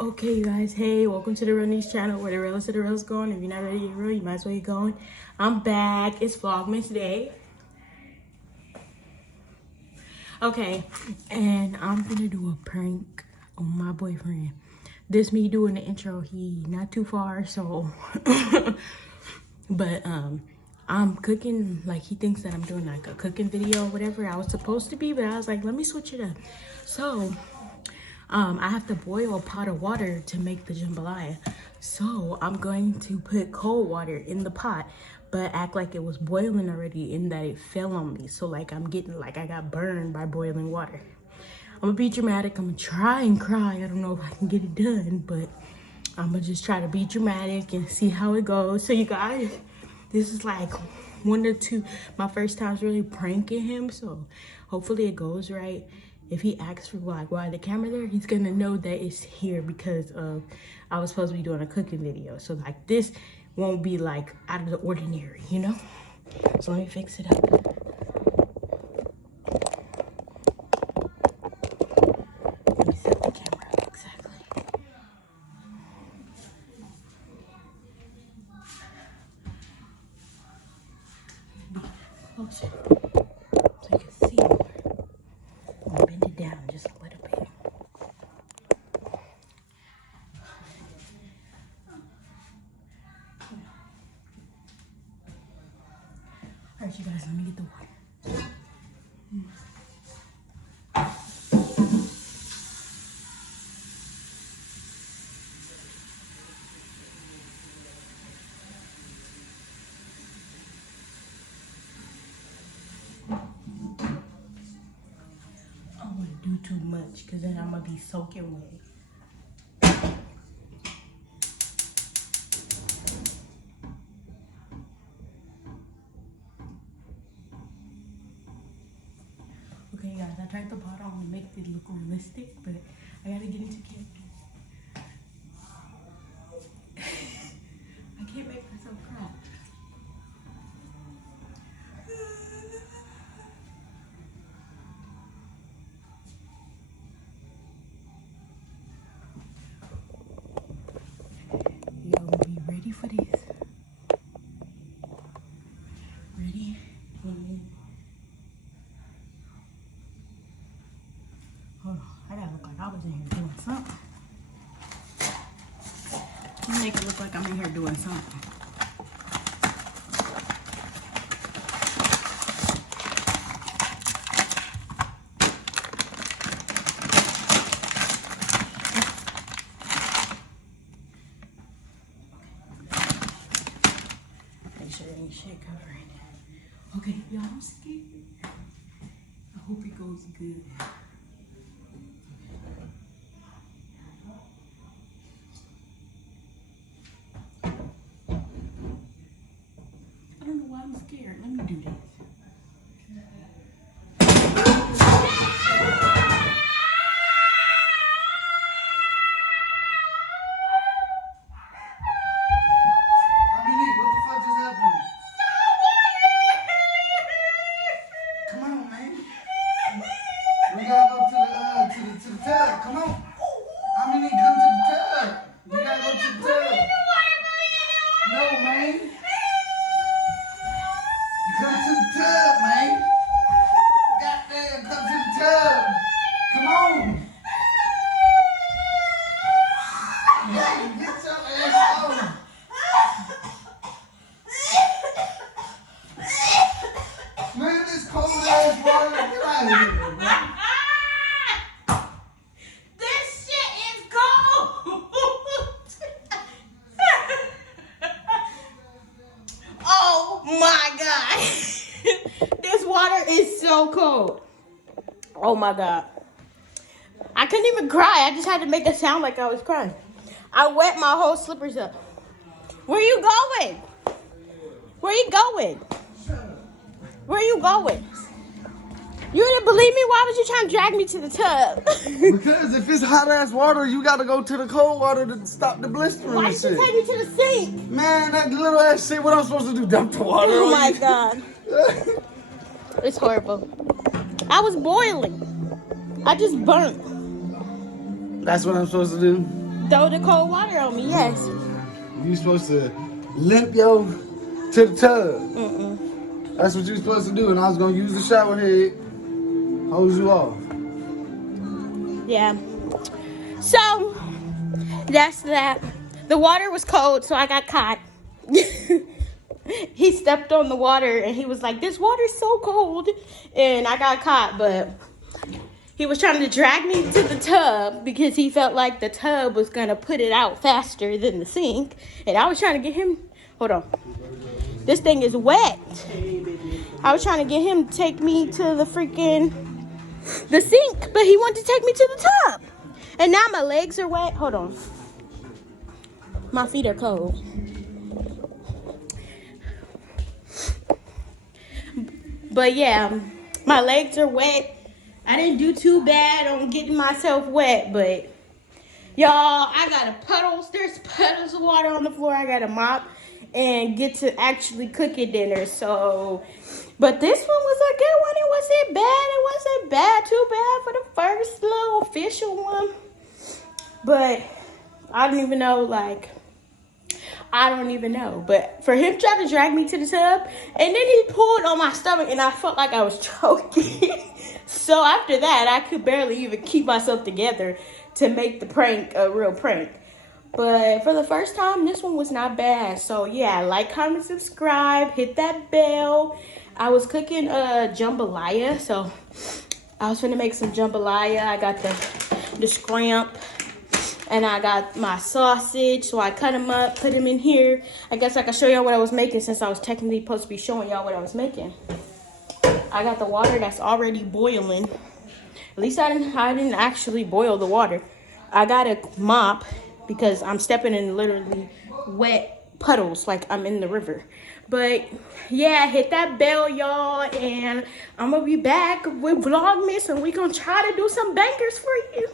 Okay, you guys, hey, welcome to the Therealnique channel where the realest of the real is going. If you're not ready to get real, you might as well get going. I'm back. It's Vlogmas Day. Okay, and I'm gonna do a prank on my boyfriend. This me doing the intro. He not too far, so but I'm cooking. Like, he thinks that I'm doing like a cooking video or whatever I was supposed to be, but I was like, let me switch it up. So I have to boil a pot of water to make the jambalaya. So I'm going to put cold water in the pot, but act like it was boiling already and that it fell on me. So like I'm getting, like I got burned by boiling water. I'm gonna be dramatic. I'm gonna try and cry. I don't know if I can get it done, but I'm gonna just try to be dramatic and see how it goes. So you guys, this is like one or two, my first times really pranking him. So hopefully it goes right. If he asks for like, why the camera there, he's gonna know that it's here because of I was supposed to be doing a cooking video. So like this won't be like out of the ordinary, you know? So let me fix it up. Let me set the camera up exactly. Closer so you can see more. I'm gonna bend it down just a little bit. Alright, you guys, let me get the water. I don't want to do too much because then I'm gonna be soaking wet. Okay, guys, I tried the pot on to make it look realistic, but I gotta get into character. I can't make myself cry. Yo, be ready for this. Ready? Hold on, I gotta look like I was in here doing something. Make it look like I'm in here doing something. Make sure there ain't shit covering. Okay, y'all, I'm scared. I hope it goes good. I don't know why I'm scared. Let me do this. We gotta go to the tub. Come on. I mean, come to the tub. We gotta go to the tub. No, man. Come to the tub, man. Goddamn, come to the tub. Come on. Get your ass on. Man, this cold ass water. Get out of here, man. My God, this water is so cold. Oh my God, I couldn't even cry. I just had to make a sound like I was crying. I wet my whole slippers up. Where you going? Where you going? Where you going? You didn't believe me? Why was you trying to drag me to the tub? Because if it's hot ass water, you gotta go to the cold water to stop the blistering. Why did you take me to the sink? Man, that little ass shit, what I'm supposed to do? Dump the water Oh on my you? God. It's horrible. I was boiling. I just burnt. That's what I'm supposed to do? Throw the cold water on me, yes. You supposed to limp yo to the tub. That's what you supposed to do, and I was gonna use the shower head, hose you off. Yeah. So that's that. The water was cold, so I got caught. He stepped on the water and he was like, "This water's so cold," and I got caught. But he was trying to drag me to the tub because he felt like the tub was gonna put it out faster than the sink, and I was trying to get him. Hold on. This thing is wet. I was trying to get him to take me to the sink, but he wanted to take me to the tub. And now my legs are wet. Hold on. My feet are cold. But yeah, my legs are wet. I didn't do too bad on getting myself wet, but y'all, I got there's puddles of water on the floor. I got to mop and get to actually cooking dinner. So, but this one was a good one. It wasn't bad. It wasn't too bad for the first little official one. But I don't even know, but for him trying to drag me to the tub, and then he pulled on my stomach, and I felt like I was choking. So after that, I could barely even keep myself together to make the prank a real prank. But for the first time, this one was not bad. So yeah, like, comment, subscribe, hit that bell. I was cooking jambalaya, so I was finna make some jambalaya. I got the scramp. And I got my sausage, so I cut them up, put them in here. I guess I can show y'all what I was making since I was technically supposed to be showing y'all what I was making. I got the water that's already boiling. At least I didn't actually boil the water. I got a mop because I'm stepping in literally wet puddles like I'm in the river. But yeah, hit that bell, y'all, and I'm gonna be back with Vlogmas, and we gonna try to do some bangers for you.